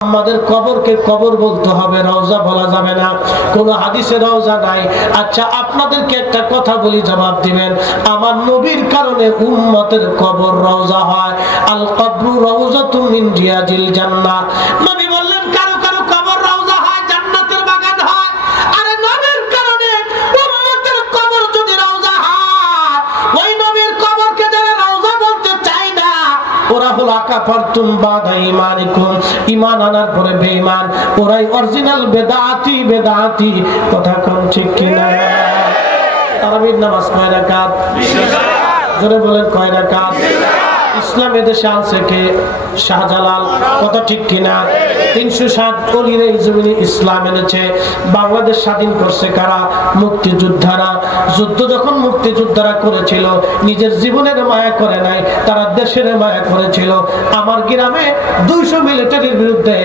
আমাদের কবরকে কবর বলতে হবে, রওজা বলা যাবে না। কোন হাদিসে রওজা নাই। আচ্ছা, আপনাদেরকে একটা কথা বলি, জবাব দিবেন। আমার নবীর কারণে উম্মতের কবর রওজা হয়। আল কবরু রওজাতুম মিন রিয়াজিল জান্নাহ। নবী বললেন কারো কারো কবর রওজা হয়, জান্নাতের বাগান হয়। আরে নবীর কারণে উম্মতের কবর যদি রওজা হয়, ওই নবীর কবরকে যারা রওজা বলতে চায় না, ওরা হলো আকাফারতুম বাদা ঈমানিকুম, ঈমান আনার পরে বেঈমান। ওরাই অরিজিনাল বেদাতি। কথা কোন ঠিক কিনা? তারাবির নামাজ কয় রাকাত? জোরে বলেন কয় রাকাত? ইসলাম এদেশে আনছে কে? শাহজালাল। কথা ঠিক কিনা? 307 অলির এই জমিনে ইসলাম এনেছে। বাংলাদেশ স্বাধীন করছে কারা? মুক্তিযোদ্ধারা। যুদ্ধ যখন মুক্তিযোদ্ধারা করেছিল, নিজের জীবনের মায়া করে নাই, তারা দেশের মায়া করেছিল। আমার গ্রামে 200 মিলিটারির বিরুদ্ধে